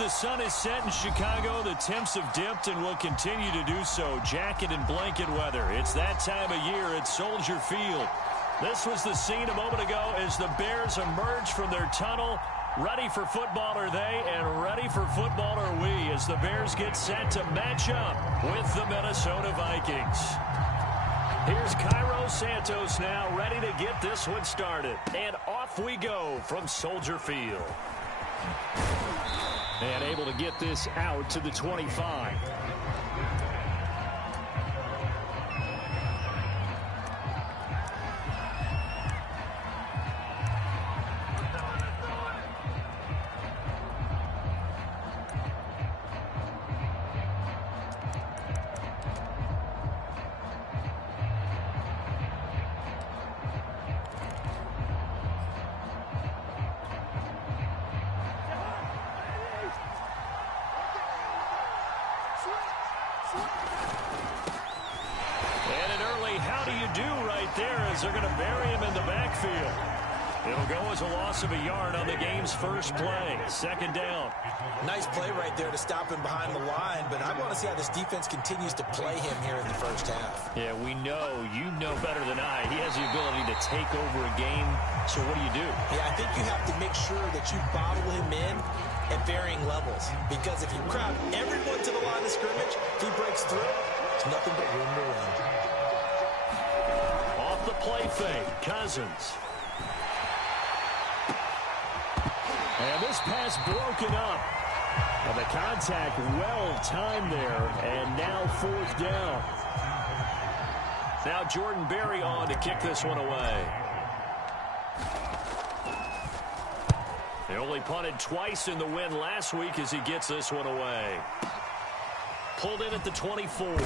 The sun is set in Chicago. The temps have dipped and will continue to do so. Jacket and blanket weather. It's that time of year at Soldier Field. This was the scene a moment ago as the Bears emerged from their tunnel. Ready for football are they, and ready for football are we as the Bears get set to match up with the Minnesota Vikings. Here's Cairo Santos now ready to get this one started. And off we go from Soldier Field. And able to get this out to the 25. They're going to bury him in the backfield. It'll go as a loss of a yard on the game's first play. Second down. Nice play right there to stop him behind the line, but I want to see how this defense continues to play him here in the first half. Yeah, we know. You know better than I. He has the ability to take over a game, so what do? Yeah, I think you have to make sure that you bottle him in at varying levels, because if you crowd everyone to the line of scrimmage, if he breaks through, it's nothing but room to run. The play fake, Cousins. And this pass broken up. And the contact well timed there, and now fourth down. Now Jordan Berry on to kick this one away. They only punted twice in the win last week as he gets this one away. Pulled in at the 24.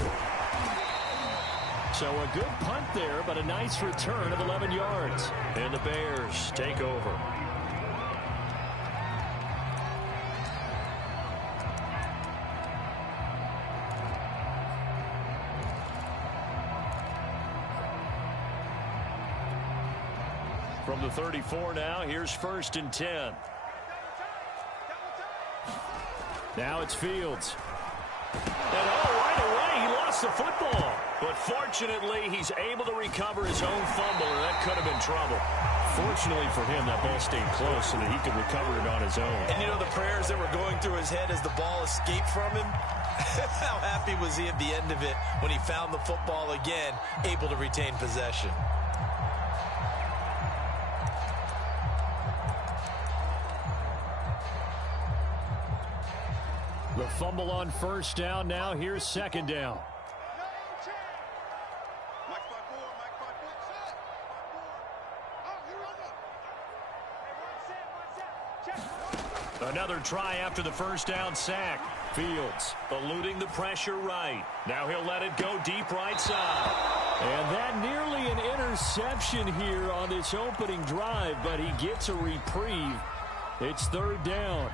So a good punt there, but a nice return of 11 yards. And the Bears take over. From the 34 now, here's 1st and 10. Now it's Fields. And right away, he lost the football. But fortunately, he's able to recover his own fumble, or that could have been trouble. Fortunately for him, that ball stayed close so that he could recover it on his own. And you know the prayers that were going through his head as the ball escaped from him? How happy was he at the end of it when he found the football again, able to retain possession? The fumble on first down. Now here's second down. Another try after the first down sack. Fields eluding the pressure right. Now he'll let it go deep right side. And that nearly an interception here on this opening drive, but he gets a reprieve. It's third down.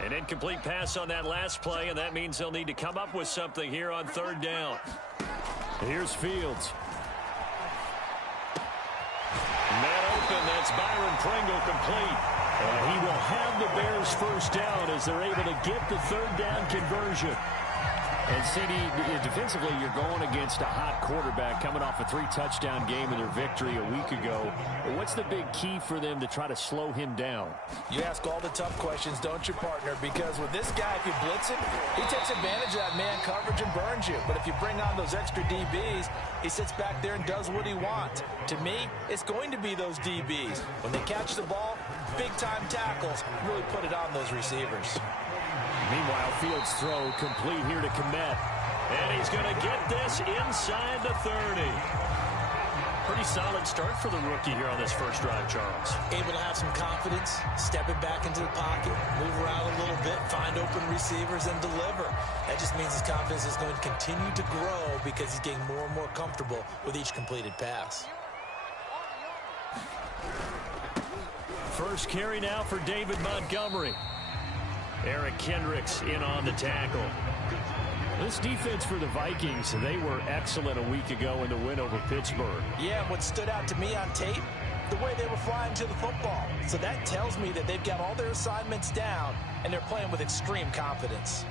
An incomplete pass on that last play, and that means they'll need to come up with something here on third down. Here's Fields. Man open, that's Byron Pringle complete. And he will have the Bears first down as they're able to get the third down conversion. And, CD, defensively, you're going against a hot quarterback coming off a 3-touchdown game in their victory a week ago. What's the big key for them to try to slow him down? You ask all the tough questions, don't you, partner? Because with this guy, if you blitz him, he takes advantage of that man coverage and burns you. But if you bring on those extra DBs, he sits back there and does what he wants. To me, it's going to be those DBs. When they catch the ball, big-time tackles really put it on those receivers. Meanwhile, Fields' throw complete here to Kmet. And he's going to get this inside the 30. Pretty solid start for the rookie here on this first drive, Charles. Able to have some confidence, stepping back into the pocket, move around a little bit, find open receivers, and deliver. That just means his confidence is going to continue to grow because he's getting more and more comfortable with each completed pass. First carry now for David Montgomery. Eric Kendricks in on the tackle. This defense for the Vikings, they were excellent a week ago in the win over Pittsburgh. Yeah, what stood out to me on tape, the way they were flying to the football. So that tells me that they've got all their assignments down, and they're playing with extreme confidence.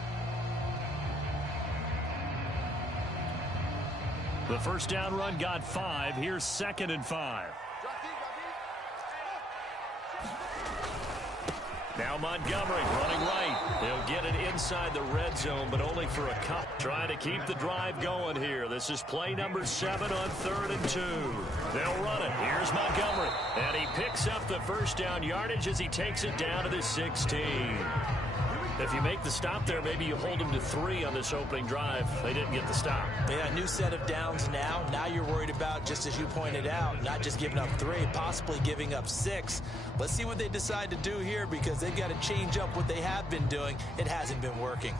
The first down run got 5. Here's 2nd and 5. Now Montgomery running right. They'll get it inside the red zone, but only for a cut. Trying to keep the drive going here. This is play number 7 on 3rd and 2. They'll run it. Here's Montgomery. And he picks up the first down yardage as he takes it down to the 16. If you make the stop there, maybe you hold them to 3 on this opening drive. They didn't get the stop. Yeah, new set of downs now. Now you're worried about, just as you pointed out, not just giving up 3, possibly giving up 6. Let's see what they decide to do here, because they've got to change up what they have been doing. It hasn't been working.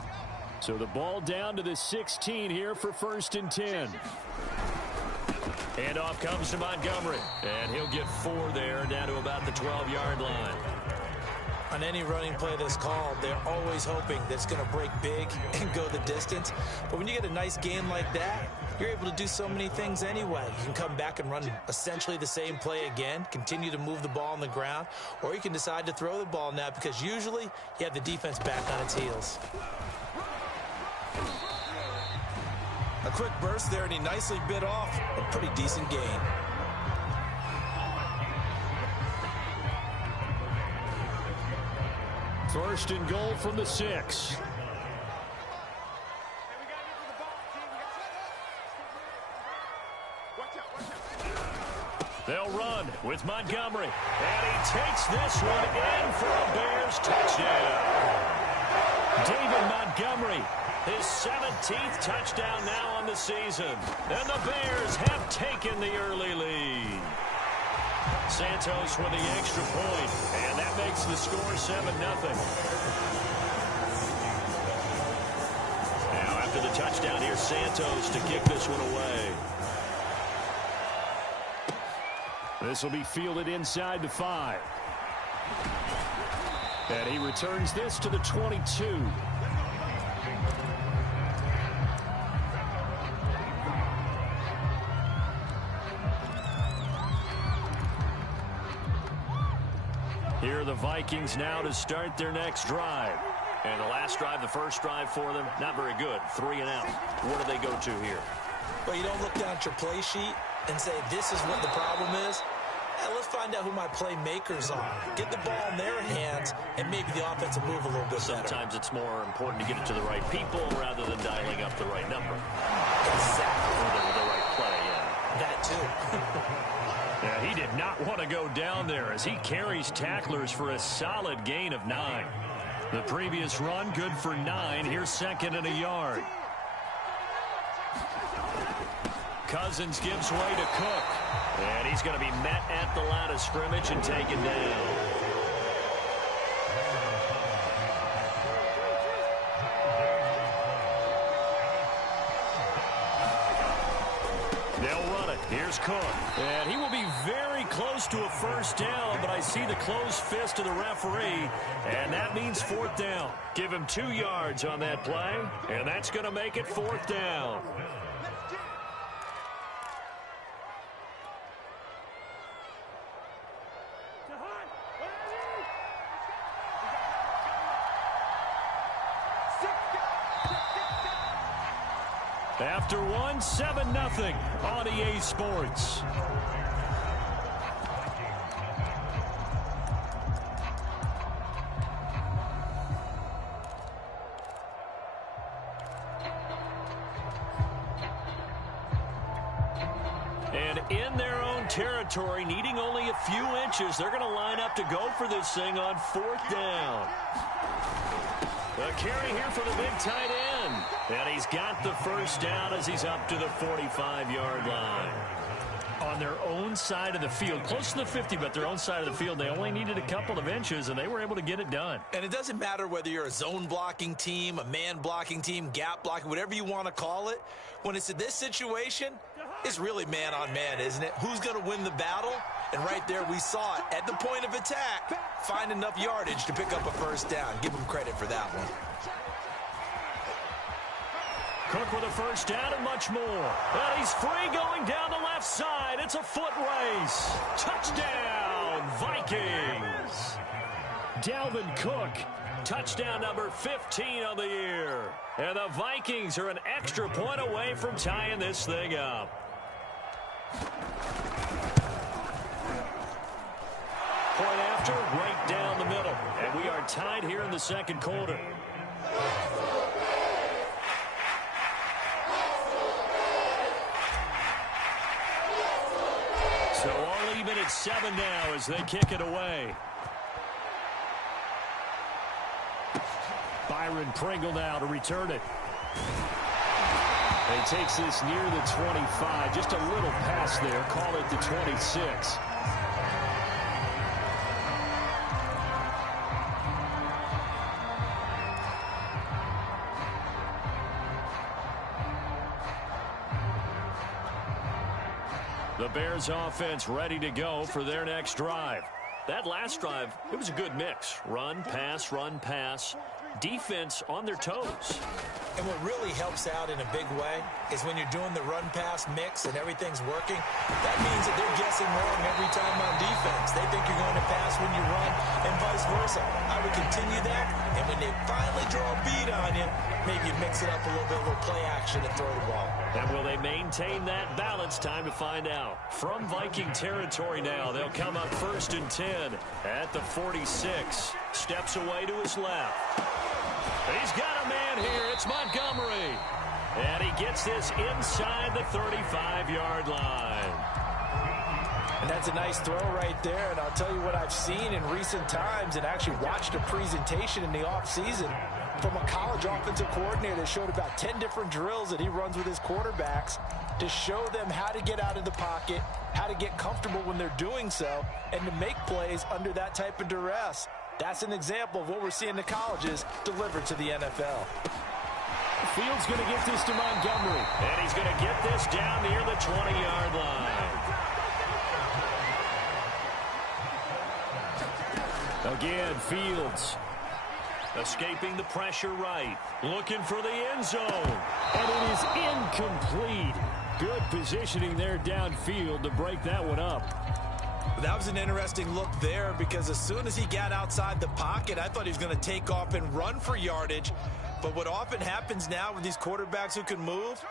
So the ball down to the 16 here for 1st and 10. Handoff comes to Montgomery, and he'll get 4 there, down to about the 12-yard line. On any running play that's called, they're always hoping that it's going to break big and go the distance. But when you get a nice gain like that, you're able to do so many things anyway. You can come back and run essentially the same play again, continue to move the ball on the ground, or you can decide to throw the ball now, because usually you have the defense back on its heels. A quick burst there, and he nicely bit off a pretty decent gain. First and goal from the 6. They'll run with Montgomery. And he takes this one in for a Bears touchdown. David Montgomery, his 17th touchdown now on the season. And the Bears have taken the early lead. Santos with the extra point, and that makes the score 7-0. Now after the touchdown, here's Santos to kick this one away. This will be fielded inside the 5. And he returns this to the 22. Here are the Vikings now to start their next drive. And the last drive, the first drive for them, not very good. 3 and out. What do they go to here? Well, you don't look down at your play sheet and say, this is what the problem is. Hey, let's find out who my playmakers are. Get the ball in their hands, and maybe the offense will move a little bit better. Sometimes it's more important to get it to the right people rather than dialing up the right number. Exactly. Or the right play, yeah. That too. Yeah, he did not want to go down there as he carries tacklers for a solid gain of 9. The previous run, good for 9. Here's 2nd and a yard. Cousins gives way to Cook. And he's going to be met at the line of scrimmage and taken down. They'll run it. Here's Cook. And he will be very close to a first down, but I see the closed fist of the referee, and that means 4th down. Give him 2 yards on that play, and that's going to make it 4th down. After 1, 7-0 on EA Sports. And in their own territory, needing only a few inches, they're going to line up to go for this thing on 4th down. A carry here for the big tight end. And he's got the first down as he's up to the 45-yard line. On their own side of the field, close to the 50, but their own side of the field, they only needed a couple of inches, and they were able to get it done. And it doesn't matter whether you're a zone blocking team, a man blocking team, gap blocking, whatever you want to call it. When it's in this situation, it's really man on man, isn't it? Who's going to win the battle? And right there, we saw it at the point of attack. Find enough yardage to pick up a first down. Give them credit for that one. Cook with a first down and much more. And he's free going down the left side. It's a foot race. Touchdown, Vikings. Dalvin Cook, touchdown number 15 of the year. And the Vikings are an extra point away from tying this thing up. Point after, right down the middle. And we are tied here in the second quarter. So all even at 7 now as they kick it away. Byron Pringle now to return it. He takes this near the 25. Just a little pass there. Call it the 26. The Bears offense ready to go for their next drive. That last drive, it was a good mix. Run, pass. Defense on their toes. And what really helps out in a big way is when you're doing the run-pass mix and everything's working, that means that they're guessing wrong every time on defense. They think you're going to pass when you run and vice versa. I would continue that, and when they finally draw a beat on you, maybe you mix it up a little bit, a little play action and throw the ball. And will they maintain that balance? Time to find out. From Viking territory now, they'll come up 1st and 10 at the 46. Steps away to his left. He's got a man here. It's Montgomery. And he gets this inside the 35-yard line. And that's a nice throw right there. And I'll tell you what I've seen in recent times and actually watched a presentation in the offseason from a college offensive coordinator that showed about 10 different drills that he runs with his quarterbacks to show them how to get out of the pocket, how to get comfortable when they're doing so, and to make plays under that type of duress. That's an example of what we're seeing in the colleges delivered to the NFL. Fields going to get this to Montgomery. And he's going to get this down near the 20-yard line. Again, Fields escaping the pressure right. Looking for the end zone. And it is incomplete. Good positioning there downfield to break that one up. That was an interesting look there because as soon as he got outside the pocket, I thought he was going to take off and run for yardage. But what often happens now with these quarterbacks who can move,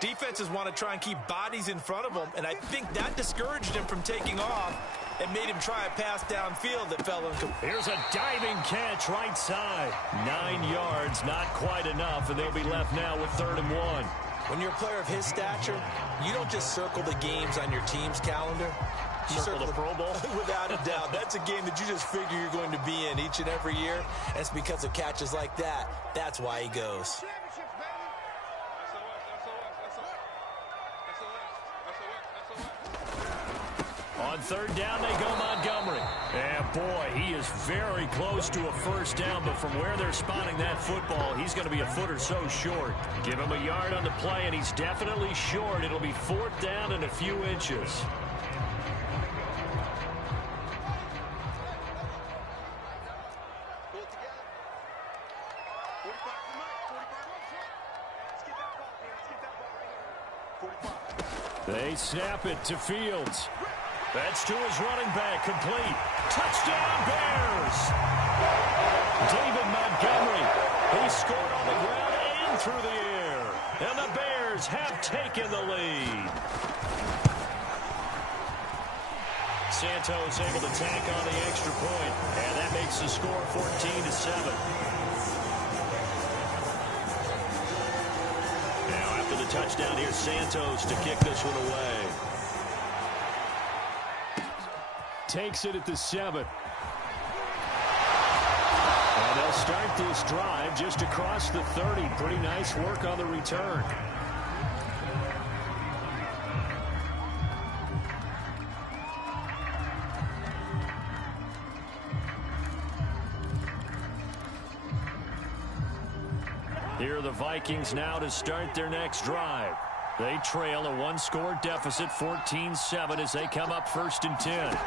defenses want to try and keep bodies in front of them, and I think that discouraged him from taking off and made him try a pass downfield that fell incomplete. Here's a diving catch right side. 9 yards, not quite enough, and they'll be left now with 3rd and 1. When you're a player of his stature, you don't just circle the games on your team's calendar. You circle the Pro Bowl? Without a doubt. That's a game that you just figure you're going to be in each and every year. And it's because of catches like that. That's why he goes. On 3rd down, they go Montgomery. And boy, he is very close to a first down, but from where they're spotting that football, he's going to be a foot or so short. Give him a yard on the play, and he's definitely short. It'll be 4th down and a few inches. They snap it to Fields. That's to his running back, complete. Touchdown, Bears! David Montgomery, he scored on the ground and through the air. And the Bears have taken the lead. Santos able to tack on the extra point, and that makes the score 14-7. Now after the touchdown, here's Santos to kick this one away. Takes it at the 7. And they'll start this drive just across the 30. Pretty nice work on the return. Here are the Vikings now to start their next drive. They trail a 1-score deficit, 14-7, as they come up 1st and 10.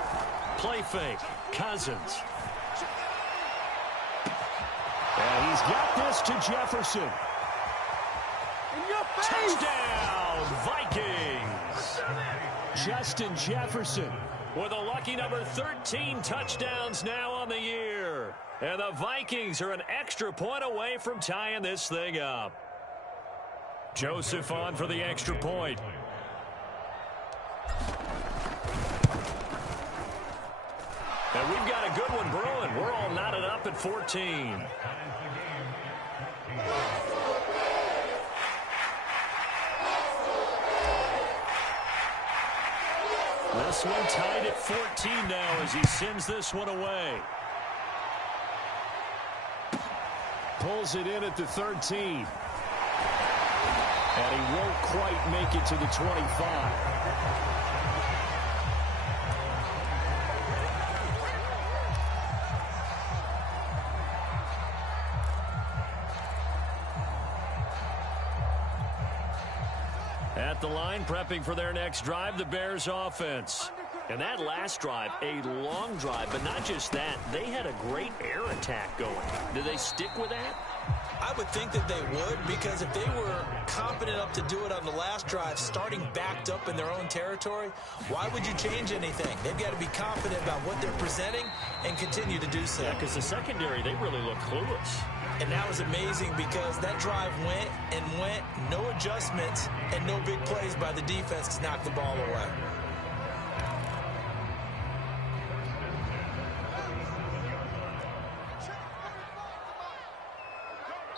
Play fake, Cousins. And he's got this to Jefferson. Touchdown, Vikings! Justin Jefferson with a lucky number 13 touchdowns now on the year. And the Vikings are an extra point away from tying this thing up. Joseph on for the extra point. And we've got a good one brewing. We're all knotted up at 14. This one tied at 14 now as he sends this one away. Pulls it in at the 13. And he won't quite make it to the 25. At the line, prepping for their next drive, the Bears offense. And that last drive, a long drive, but not just that. They had a great air attack going. Do they stick with that? I would think that they would, because if they were confident enough to do it on the last drive, starting backed up in their own territory, why would you change anything? They've got to be confident about what they're presenting and continue to do so. Yeah, because the secondary, they really look clueless. And that was amazing because that drive went and went, no adjustments, and no big plays by the defense to knock the ball away.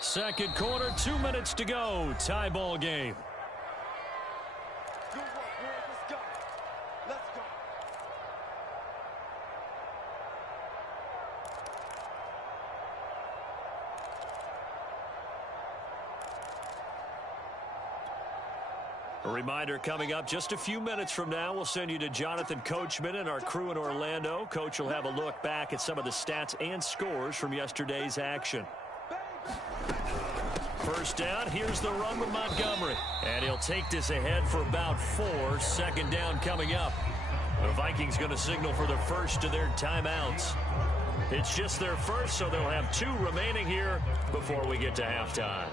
Second quarter, 2 minutes to go. Tie ball game. A reminder coming up just a few minutes from now. We'll send you to Jonathan Coachman and our crew in Orlando. Coach will have a look back at some of the stats and scores from yesterday's action. First down, here's the run with Montgomery. And he'll take this ahead for about 4. Second down coming up. The Vikings going to signal for the first of their timeouts. It's just their first, so they'll have 2 remaining here before we get to halftime.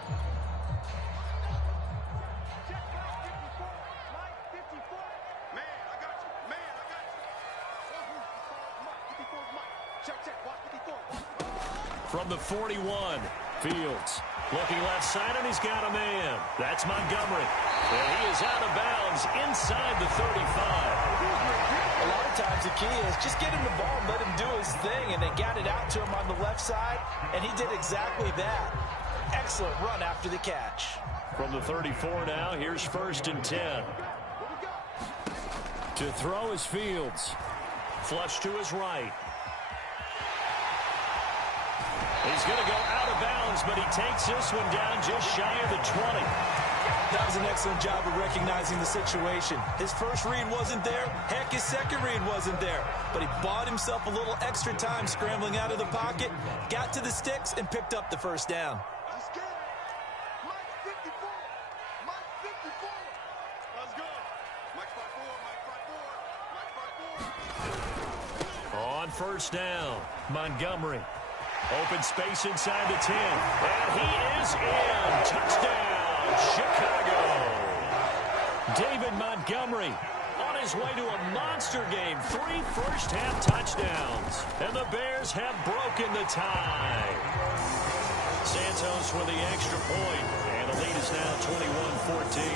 From the 41, Fields looking left side, and he's got a man. That's Montgomery. And he is out of bounds inside the 35. A lot of times the key is just get him the ball and let him do his thing, and they got it out to him on the left side, and he did exactly that. Excellent run after the catch. From the 34 now, here's first and 10. To throw is Fields. Flush to his right. He's going to go out of bounds, but he takes this one down just shy of the 20. That was an excellent job of recognizing the situation. His first read wasn't there. Heck, his second read wasn't there. But he bought himself a little extra time scrambling out of the pocket, got to the sticks, and picked up the first down. On first down, Montgomery. Open space inside the 10. And he is in. Touchdown, Chicago. David Montgomery on his way to a monster game. 3 first-half touchdowns. And the Bears have broken the tie. Santos with the extra point. And the lead is now 21-14.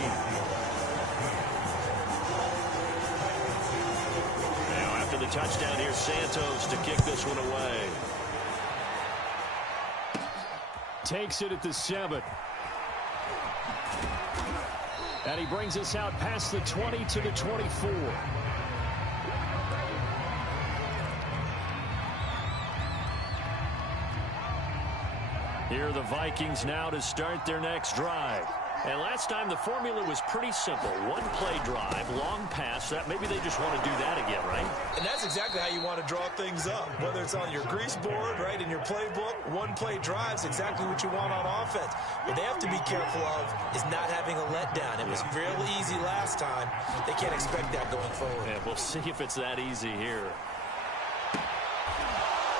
Now after the touchdown, here's Santos to kick this one away. Takes it at the 7. And he brings us out past the 20 to the 24. Here are the Vikings now to start their next drive. And last time the formula was pretty simple. 1 play drive, long pass. That maybe they just want to do that again, right? And that's exactly how you want to draw things up. Whether it's on your grease board, right, in your playbook, 1 play drive's exactly what you want on offense. What they have to be careful of is not having a letdown. It was fairly easy last time. They can't expect that going forward. Yeah, we'll see if it's that easy here.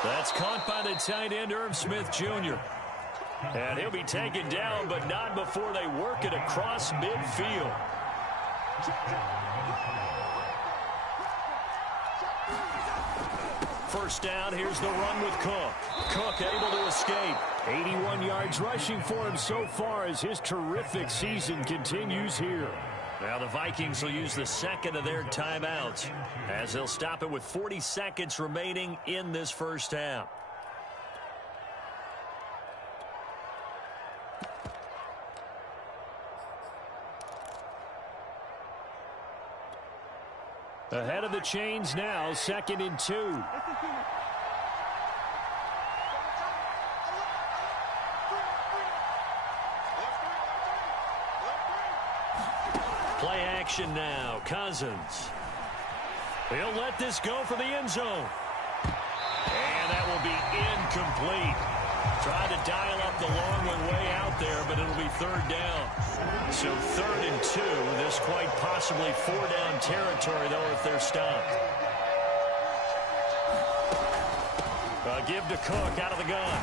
That's caught by the tight end, Irv Smith Jr. And he'll be taken down, but not before they work it across midfield. First down, here's the run with Cook. Cook able to escape. 81 yards rushing for him so far as his terrific season continues here. Now the Vikings will use the second of their timeouts as they'll stop it with 40 seconds remaining in this first half. Ahead of the chains now, 2nd and 2. Play action now, Cousins. He'll let this go for the end zone. And that will be incomplete. Tried to dial up the long one way out there, but it'll be 3rd down. So 3rd and 2. This quite possibly 4-down territory, though, if they're stopped. Give to Cook out of the gun.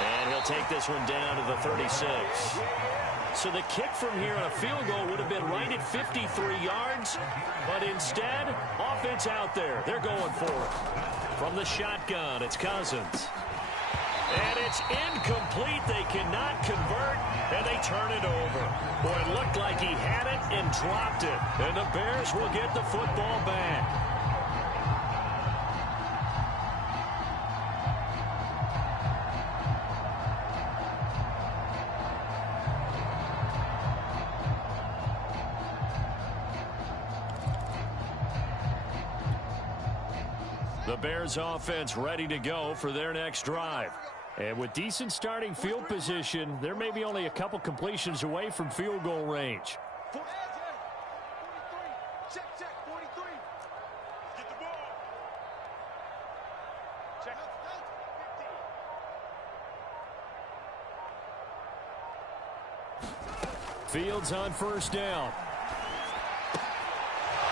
And he'll take this one down to the 36. So the kick from here on a field goal would have been right at 53 yards. But instead, offense out there. They're going for it. From the shotgun, it's Cousins. And it's incomplete. They cannot convert, and they turn it over. Boy, it looked like he had it and dropped it. And the Bears will get the football back. The Bears offense ready to go for their next drive. And with decent starting field position, they're maybe only a couple completions away from field goal range. Fields on first down.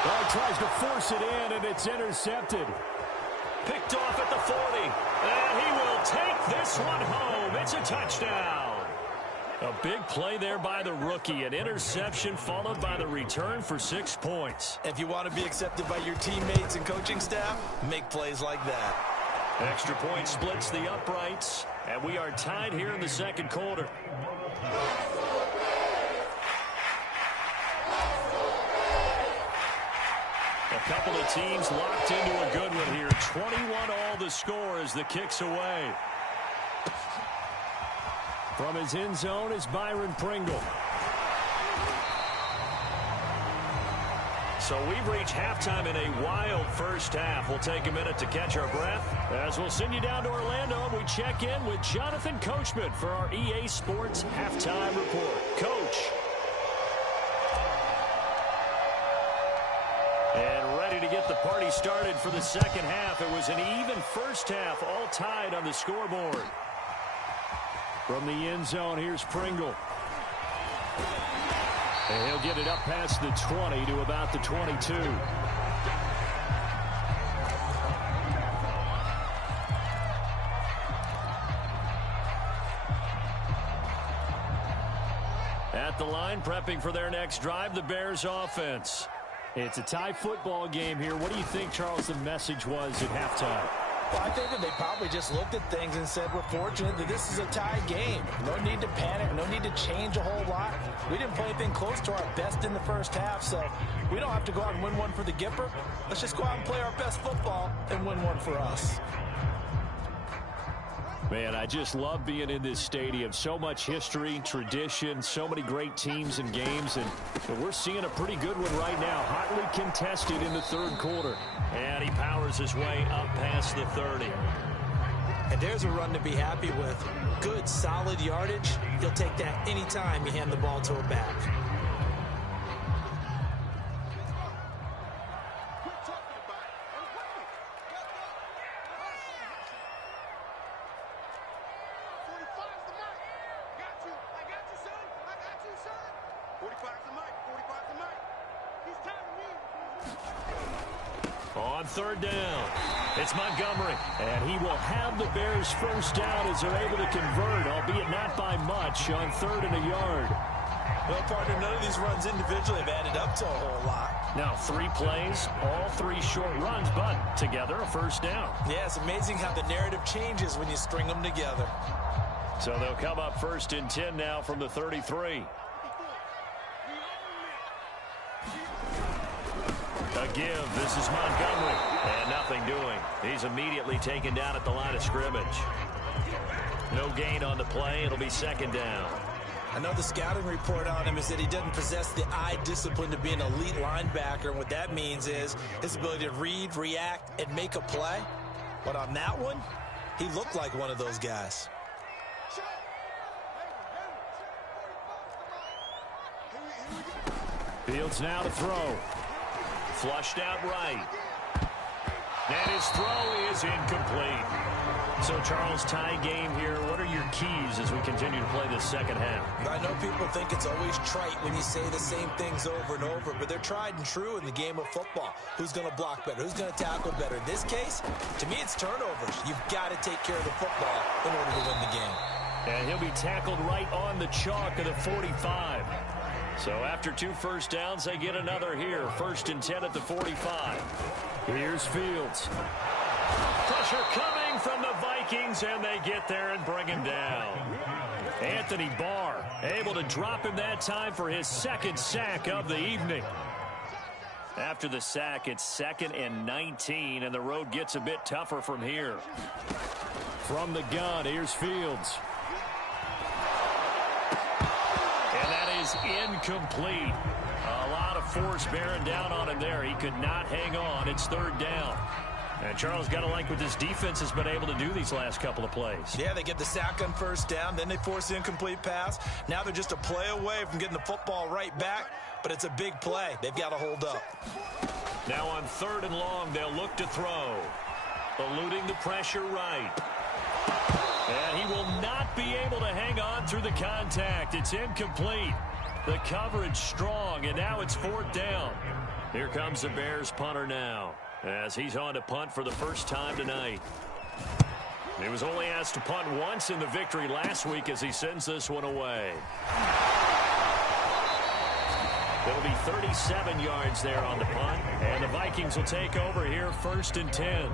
Well, he tries to force it in, and it's intercepted. Picked off at the 40. And he will take this one home. It's a touchdown. A big play there by the rookie. An interception followed by the return for 6 points. If you want to be accepted by your teammates and coaching staff, make plays like that. Extra point splits the uprights. And we are tied here in the second quarter. A couple of teams locked into a good one here. 21 all the score as the kick's away. From his end zone is Byron Pringle. So we've reached halftime in a wild first half. We'll take a minute to catch our breath as we'll send you down to Orlando and we check in with Jonathan Coachman for our EA Sports Halftime Report. Coach. And ready to get the party started for the second half. It was an even first half, all tied on the scoreboard. From the end zone, here's Pringle. And he'll get it up past the 20 to about the 22. At the line, prepping for their next drive, the Bears offense. It's a tie football game here. What do you think, Charles, the message was at halftime? Well, I think that they probably just looked at things and said, we're fortunate that this is a tie game. No need to panic. No need to change a whole lot. We didn't play anything close to our best in the first half, so we don't have to go out and win one for the Gipper. Let's just go out and play our best football and win one for us. Man, I just love being in this stadium. So much history, tradition, so many great teams and games, and we're seeing a pretty good one right now. Hotly contested in the third quarter. And he powers his way up past the 30. And there's a run to be happy with. Good, solid yardage. You'll take that anytime you hand the ball to a back. On third down. It's Montgomery, and he will have the Bears first down as they're able to convert, albeit not by much, on 3rd and a yard. Well, partner, none of these runs individually have added up to a whole lot. Now, 3 plays, all 3 short runs, but together a first down. Yeah, it's amazing how the narrative changes when you string them together. So they'll come up 1st and 10 now from the 33. A give. This is Montgomery. And nothing doing. He's immediately taken down at the line of scrimmage. No gain on the play. It'll be 2nd down. I know the scouting report on him is that he doesn't possess the eye discipline to be an elite linebacker. And what that means is his ability to read, react, and make a play. But on that one, he looked like one of those guys. Fields now to throw. Flushed out right. And his throw is incomplete. So, Charles, tie game here. What are your keys as we continue to play this second half? I know people think it's always trite when you say the same things over and over, but they're tried and true in the game of football. Who's going to block better? Who's going to tackle better? In this case, to me, it's turnovers. You've got to take care of the football in order to win the game. And he'll be tackled right on the chalk of the 45. So after 2 first downs, they get another here. 1st and 10 at the 45. Here's Fields. Pressure coming from the Vikings, and they get there and bring him down. Anthony Barr able to drop him that time for his 2nd sack of the evening. After the sack, it's 2nd and 19, and the road gets a bit tougher from here. From the gun, here's Fields. And that is incomplete. A lot of force bearing down on him there. He could not hang on. It's 3rd down. And Charles, got to like what this defense has been able to do these last couple of plays. Yeah, they get the sack on 1st down, then they force the incomplete pass. Now they're just a play away from getting the football right back, but it's a big play. They've got to hold up. Now on 3rd and long, they'll look to throw. Eluding the pressure right. And he will not be able to hang on through the contact. It's incomplete. The coverage strong, and now it's 4th down. Here comes the Bears punter now, as he's on to punt for the first time tonight. He was only asked to punt once in the victory last week as he sends this one away. There'll be 37 yards there on the punt, and the Vikings will take over here 1st and 10.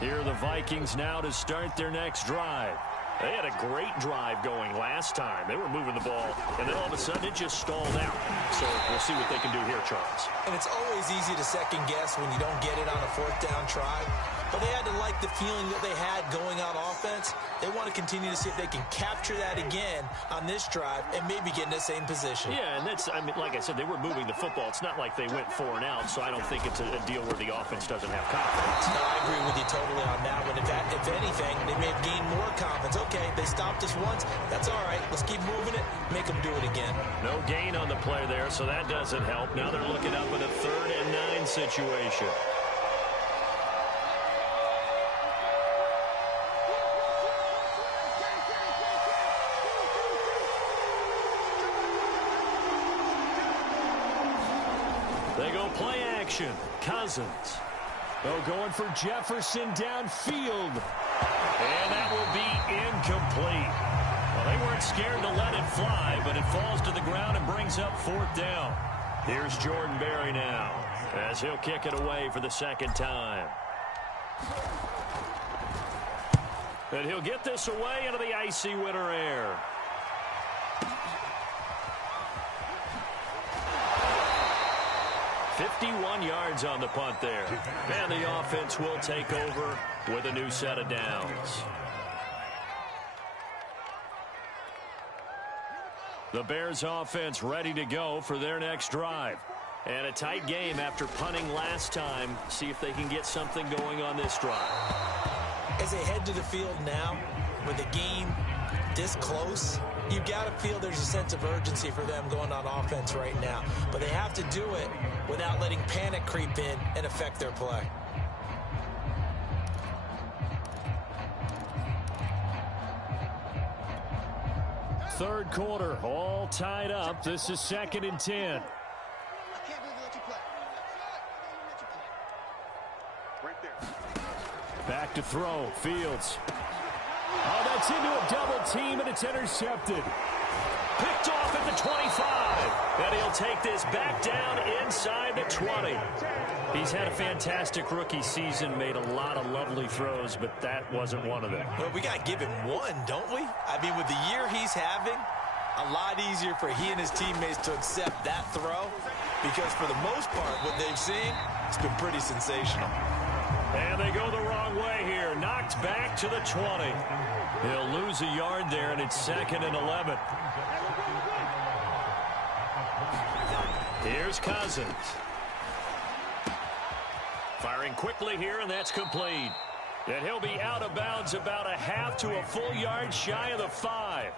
Here are the Vikings now to start their next drive. They had a great drive going last time. They were moving the ball, and then all of a sudden it just stalled out. So we'll see what they can do here, Charles. And it's always easy to second guess when you don't get it on a 4th down try. But they had to like the feeling that they had going on offense. They want to continue to see if they can capture that again on this drive and maybe get in the same position. Yeah, and that's, I mean, like I said, they were moving the football. It's not like they went 4 and out, so I don't think it's a deal where the offense doesn't have confidence. No, I agree with you totally on that one. If anything, they may have gained more confidence. Okay, they stopped us once. That's all right. Let's keep moving it. Make them do it again. No gain on the play there, so that doesn't help. Now they're looking up in a 3rd and 9 situation. They go play action. Cousins. Oh, going for Jefferson downfield. And that will be incomplete. Well, they weren't scared to let it fly, but it falls to the ground and brings up 4th down. Here's Jordan Berry now, as he'll kick it away for the 2nd time. And he'll get this away into the icy winter air. "51 yards on the punt there. And the offense will take over with a new set of downs. The Bears offense ready to go for their next drive. And a tight game after punting last time. See if they can get something going on this drive. As they head to the field now, with the game this close, you've got to feel there's a sense of urgency for them going on offense right now. But they have to do it without letting panic creep in and affect their play. Third quarter, all tied up. This is 2nd and 10. Back to throw. Fields. Oh, that's into a double team, and it's intercepted. Picked off at the 25. And he'll take this back down inside the 20. He's had a fantastic rookie season, made a lot of lovely throws, but that wasn't one of them. Well, we got to give him one, don't we? I mean, with the year he's having, a lot easier for he and his teammates to accept that throw, because for the most part, what they've seen, it's been pretty sensational. And they go the wrong way here. Knocked back to the 20. He'll lose a yard there, and it's 2nd and 11. Here's Cousins. Firing quickly here, and that's complete. And he'll be out of bounds about a half to a full yard shy of the 5.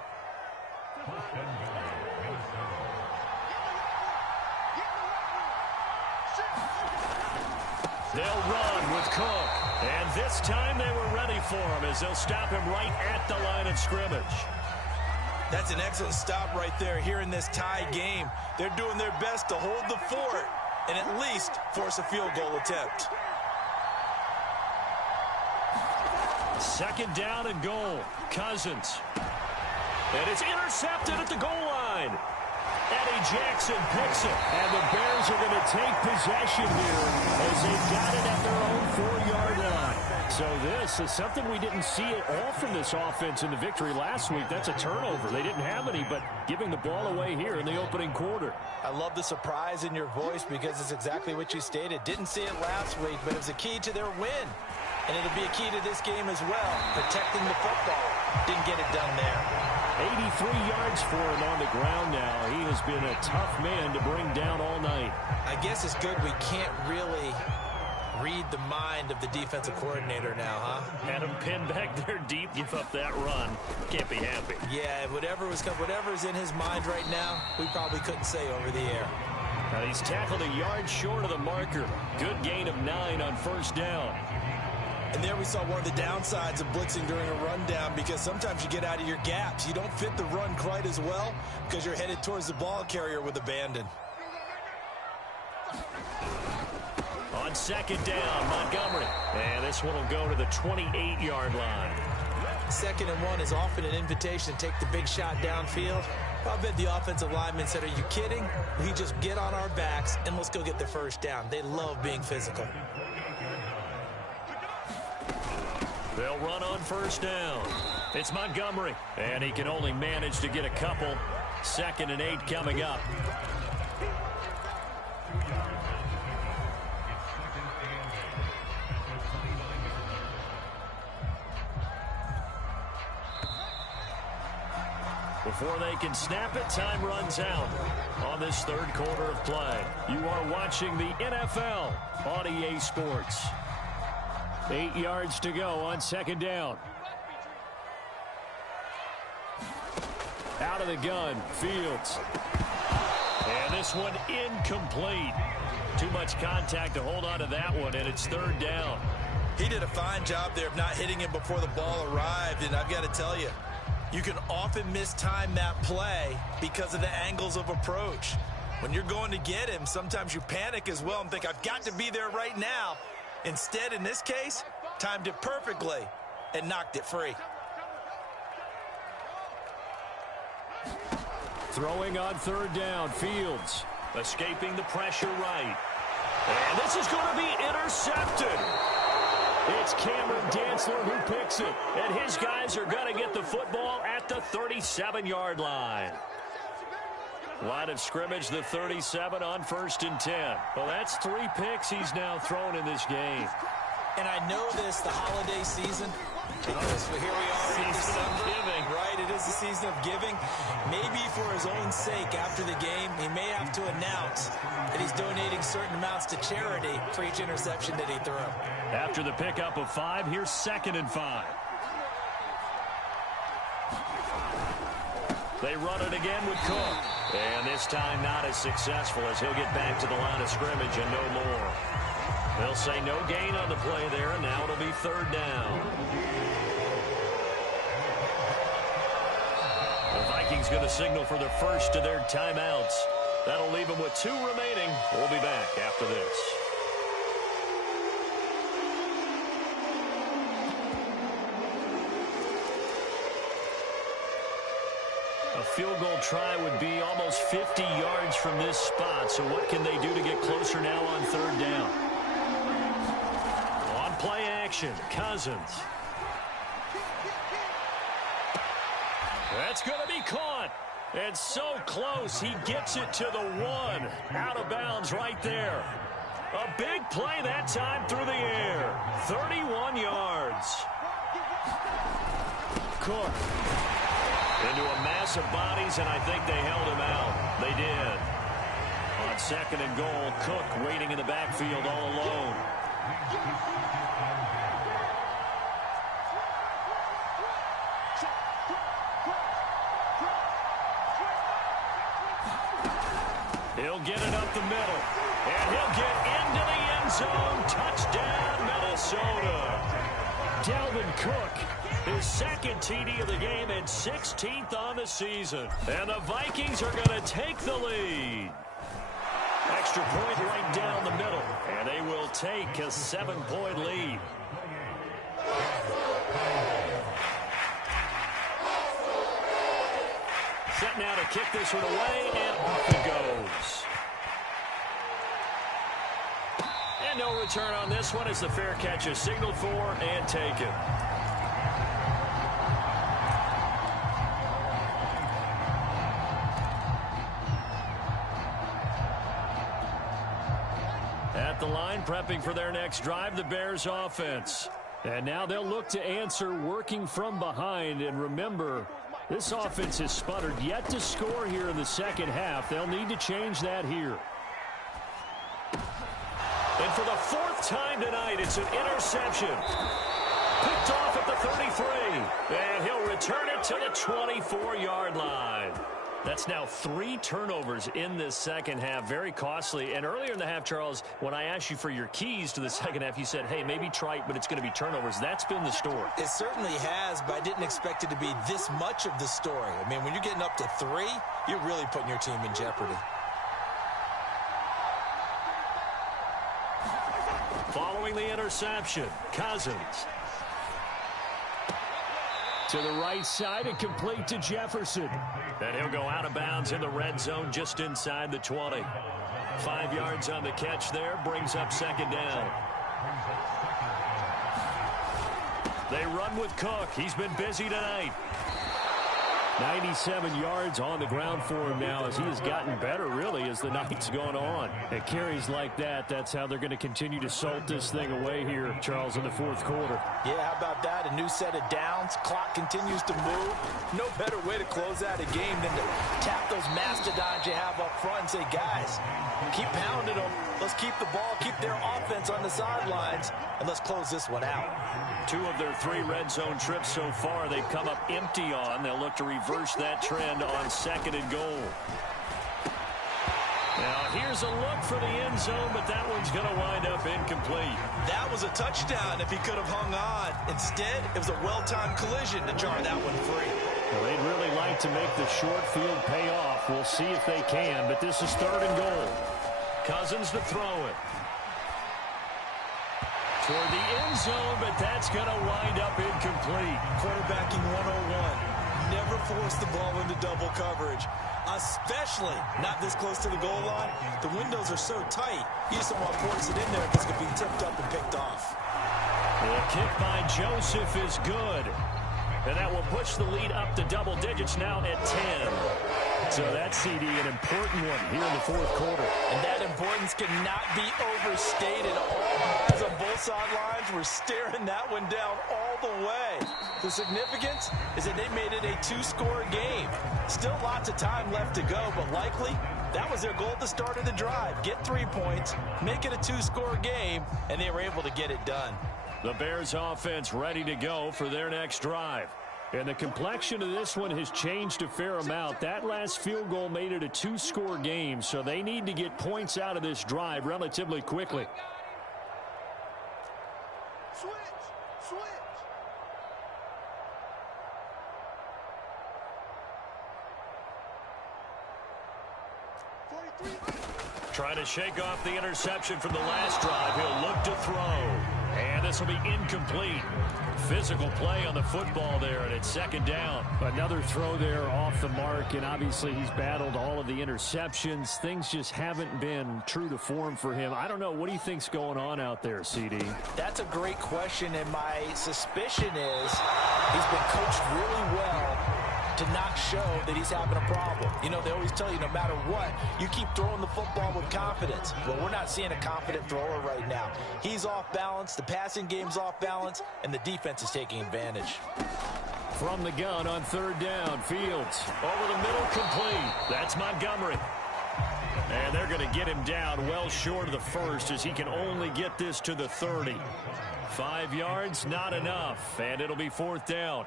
They'll run with Cook. And this time they were ready for him as they'll stop him right at the line of scrimmage. That's an excellent stop right there here in this tie game. They're doing their best to hold the fort and at least force a field goal attempt. 2nd down and goal. Cousins. And it's intercepted at the goal line. Eddie Jackson picks it. And the Bears are going to take possession here as they've got it at their own 4-yard line. So this is something we didn't see at all from this offense in the victory last week. That's a turnover. They didn't have any, but giving the ball away here in the opening quarter. I love the surprise in your voice because it's exactly what you stated. Didn't see it last week, but it was a key to their win. And it'll be a key to this game as well, protecting the football. Didn't get it done there. 83 yards for him on the ground now. He has been a tough man to bring down all night. I guess it's good we can't really read the mind of the defensive coordinator now, huh? Had him pinned back there deep, give up that run. Can't be happy. Yeah, whatever's in his mind right now, we probably couldn't say over the air. Now he's tackled a yard short of the marker. Good gain of 9 on 1st down. And there we saw one of the downsides of blitzing during a rundown, because sometimes you get out of your gaps. You don't fit the run quite as well because you're headed towards the ball carrier with abandon. On 2nd down, Montgomery. And this one will go to the 28-yard line. 2nd and 1 is often an invitation to take the big shot downfield. I bet the offensive lineman said, are you kidding? We just get on our backs and let's go get the 1st down. They love being physical. They'll run on 1st down. It's Montgomery, and he can only manage to get a couple. 2nd and 8 coming up. Before they can snap it, time runs out on this 3rd quarter of play. You are watching the NFL on EA Sports. 8 yards to go on 2nd down. Out of the gun, Fields. And this one incomplete. Too much contact to hold on to that one, and it's 3rd down. He did a fine job there of not hitting him before the ball arrived, and I've got to tell you, you can often mistime that play because of the angles of approach. When you're going to get him, sometimes you panic as well and think, I've got to be there right now. Instead, in this case, timed it perfectly and knocked it free. Throwing on 3rd down, Fields. Escaping the pressure right. And this is going to be intercepted. It's Cameron Dantzler who picks it. And his guys are going to get the football at the 37-yard line. Line of scrimmage, the 37 on 1st and 10. Well, that's 3 picks he's now thrown in this game. And I know this, the holiday season, because here we are in December, right? It is the season of giving. Maybe for his own sake, after the game, he may have to announce that he's donating certain amounts to charity for each interception that he threw. After the pickup of 5, here's 2nd and 5. They run it again with Cook. And this time not as successful as he'll get back to the line of scrimmage and no more. They'll say no gain on the play there, and now it'll be 3rd down. The Vikings going to signal for the first of their timeouts. That'll leave them with 2 remaining. We'll be back after this. field goal try would be almost 50 yards from this spot. So what can they do to get closer now on third down? On play action, Cousins. That's going to be caught. And so close, he gets it to the 1. Out of bounds right there. A big play that time through the air. 31 yards. Cook. Into a mass of bodies, and I think they held him out. They did. On second and goal, Cook waiting in the backfield all alone. He'll get it up the middle, and he'll get into the end zone. Touchdown, Minnesota. Dalvin Cook, his second TD of the game and 16th on the season. And the Vikings are going to take the lead. Extra point right down the middle, and they will take a 7-point lead. Set now to kick this one away, and off it goes. And no return on this one as the fair catch is signaled for and taken. At the line, prepping for their next drive, the Bears offense. And now they'll look to answer working from behind. And remember, this offense has sputtered yet to score here in the second half. They'll need to change that here. And for the 4th time tonight, it's an interception. Picked off at the 33. And he'll return it to the 24-yard line. That's now 3 turnovers in this second half. Very costly. And earlier in the half, Charles, when I asked you for your keys to the second half, you said, hey, maybe trite, but it's going to be turnovers. That's been the story. It certainly has, but I didn't expect it to be this much of the story. I mean, when you're getting up to 3, you're really putting your team in jeopardy. Following the interception, Cousins. To the right side and complete to Jefferson. And he'll go out of bounds in the red zone just inside the 20. 5 yards on the catch there, brings up second down. They run with Cook. He's been busy tonight. 97 yards on the ground for him now as he has gotten better, really, as the night's gone on. And carries like that, that's how they're going to continue to salt this thing away here, Charles, in the 4th quarter. Yeah, how about that? A new set of downs. Clock continues to move. No better way to close out a game than to tap those mastodons you have up front and say, guys, keep pounding them. Let's keep the ball, keep their offense on the sidelines, and let's close this one out. 2 of their 3 red zone trips so far they've come up empty on. They'll look to reverse that trend on second and goal. Now here's a look for the end zone, but that one's going to wind up incomplete. That was a touchdown if he could have hung on. Instead, it was a well-timed collision to jar that one free. Well, they'd really like to make the short field pay off. We'll see if they can, but this is 3rd and goal. Cousins to throw it. Toward the end zone, but that's going to wind up incomplete. Quarterbacking 101. Never force the ball into double coverage, especially not this close to the goal line. The windows are so tight, you just don't want to force it in there because it could be tipped up and picked off. The kick by Joseph is good. And that will push the lead up to double digits now at 10. So that CD, an important one here in the 4th quarter. And that importance cannot be overstated. All eyes on both sidelines were staring that one down all the way. The significance is that they made it a 2-score game. Still lots of time left to go, but likely that was their goal at the start of the drive. Get 3 points, make it a 2-score game, and they were able to get it done. The Bears offense ready to go for their next drive. And the complexion of this one has changed a fair amount. That last field goal made it a 2-score game, so they need to get points out of this drive relatively quickly. Trying to shake off the interception from the last drive. He'll look to throw. And this will be incomplete. Physical play on the football there, and it's second down. Another throw there off the mark, and obviously he's battled all of the interceptions. Things just haven't been true to form for him. I don't know. What do you think's going on out there, CD? That's a great question, and my suspicion is he's been coached really well to not show that he's having a problem. You know, they always tell you no matter what, you keep throwing the football with confidence. Well, we're not seeing a confident thrower right now. He's off balance, the passing game's off balance, and the defense is taking advantage. From the gun on third down, Fields. Over the middle, complete. That's Montgomery. And they're going to get him down well short of the first as he can only get this to the 30. 5 yards, not enough, and it'll be fourth down.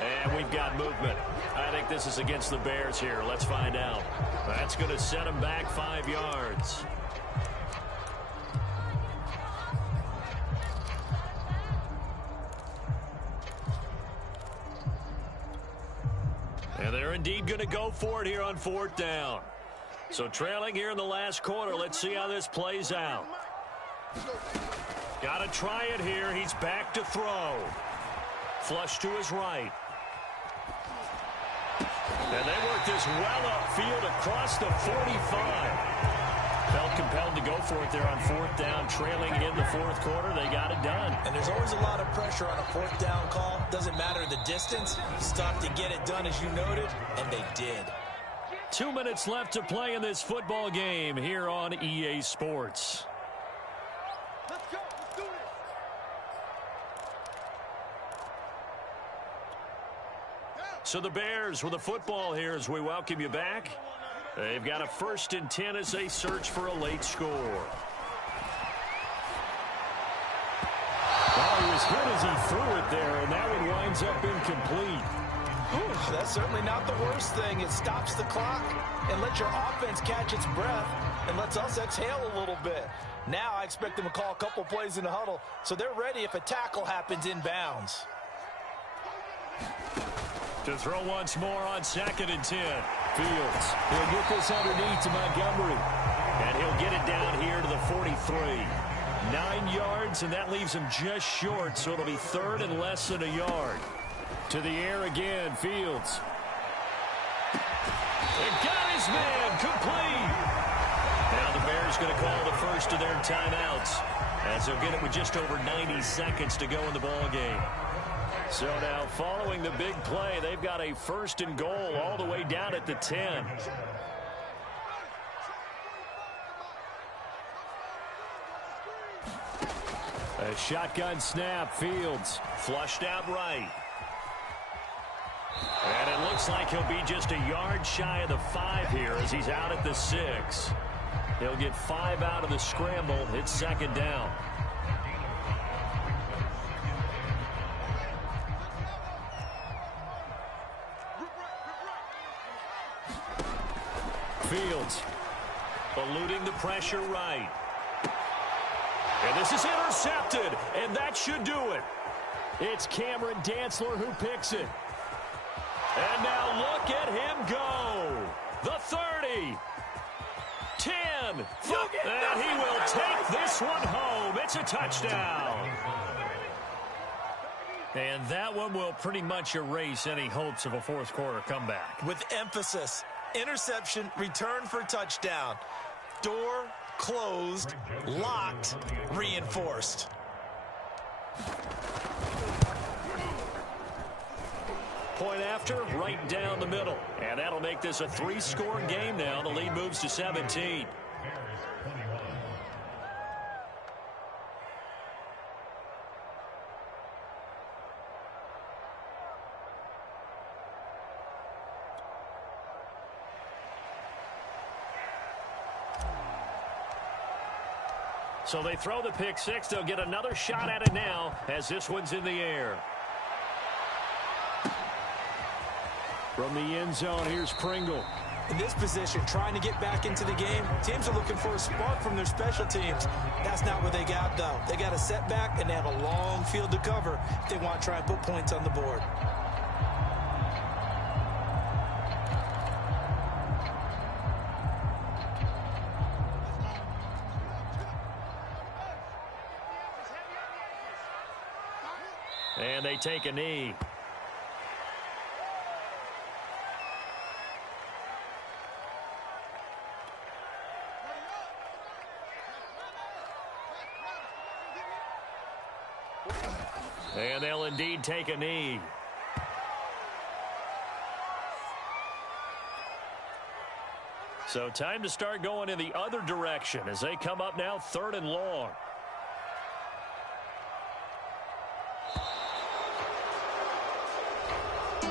And we've got movement. I think this is against the Bears here. Let's find out. That's going to set them back 5 yards. And they're indeed going to go for it here on fourth down. So trailing here in the last quarter. Let's see how this plays out. Got to try it here. He's back to throw. Flush to his right. And they work this well upfield across the 45. Felt compelled to go for it there on fourth down, trailing in the fourth quarter. They got it done. And there's always a lot of pressure on a fourth down call. Doesn't matter the distance. Stuck to get it done, as you noted, and they did. 2 minutes left to play in this football game here on EA Sports. Let's go. Let's do this. So the Bears with the football here as we welcome you back. They've got a 1st and 10 as they search for a late score. Well, he was hit as he threw it there, and that one winds up incomplete. Ooh, that's certainly not the worst thing. It stops the clock and lets your offense catch its breath and lets us exhale a little bit. Now I expect them to call a couple plays in the huddle so they're ready if a tackle happens inbounds. To throw once more on 2nd and 10. Fields. He'll get this underneath to Montgomery. And he'll get it down here to the 43. 9 yards, and that leaves him just short, so it'll be 3rd and less than a yard. To the air again, Fields. They got his man, complete. Now the Bears going to call the first of their timeouts as they'll get it with just over 90 seconds to go in the ball game. So now following the big play, they've got a 1st and goal all the way down at the 10. A shotgun snap, Fields. Flushed out right. And it looks like he'll be just a yard shy of the 5 here as he's out at the 6. He'll get 5 out of the scramble. It's 2nd down. Fields eluding the pressure right. And this is intercepted, and that should do it. It's Cameron Dantzler who picks it. And now look at him go. The 30. 10. And he will take this one home. It's a touchdown. And that one will pretty much erase any hopes of a fourth quarter comeback. With emphasis, interception, return for touchdown. Door closed, locked, reinforced. Point after, right down the middle. And that'll make this a 3-score game now. The lead moves to 17. So they throw the pick six. They'll get another shot at it now as this one's in the air. From the end zone, here's Pringle. In this position, trying to get back into the game, teams are looking for a spark from their special teams. That's not what they got, though. They got a setback, and they have a long field to cover if they want to try and put points on the board. And they take a knee. And they'll indeed take a knee. So time to start going in the other direction as they come up now 3rd and long.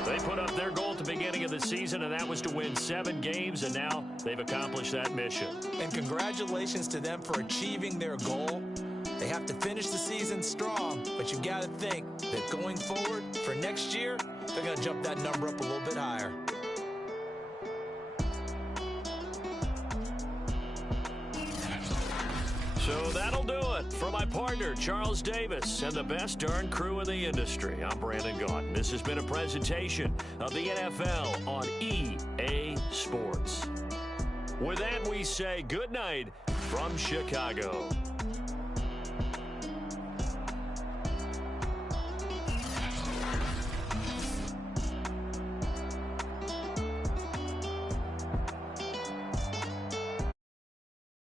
They put up their goal at the beginning of the season, and that was to win 7 games, and now they've accomplished that mission. And congratulations to them for achieving their goal. They have to finish the season strong, but you got to think that going forward for next year, they're going to jump that number up a little bit higher. So that'll do it for my partner, Charles Davis, and the best darn crew in the industry. I'm Brandon Gaudin. This has been a presentation of the NFL on EA Sports. With that, we say good night from Chicago.